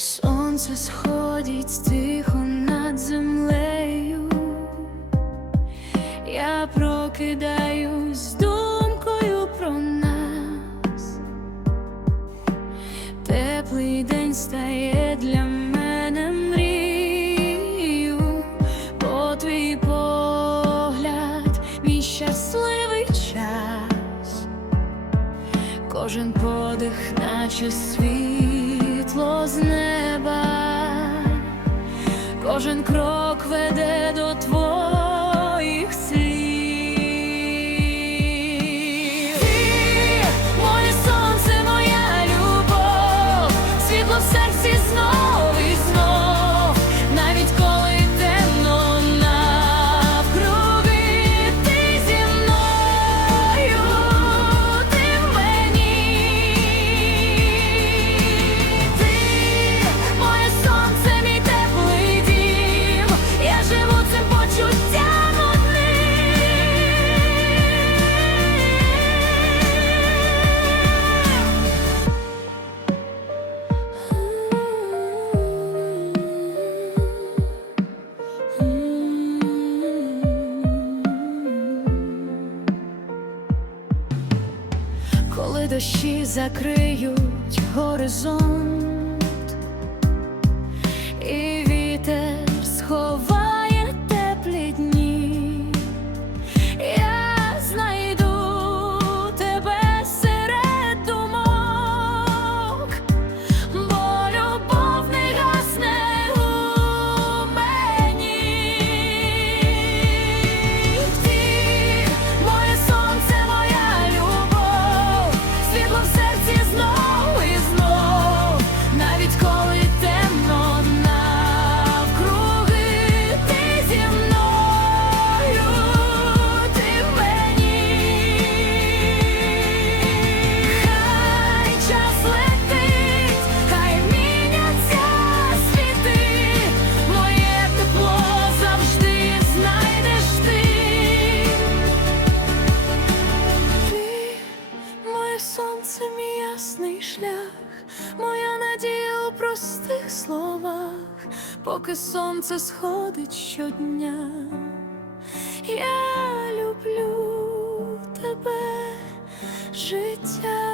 Сонце сходить тихо над землею, я прокидаюсь з думкою про нас, теплий день стає для мене мрію, по твій погляд, мій щасливий час, кожен подих, наче світ світло з неба, кожен крок веде до твоїх Коли дощі закриють горизонт, простих словах, поки сонце сходить щодня. Я люблю тебе, життя.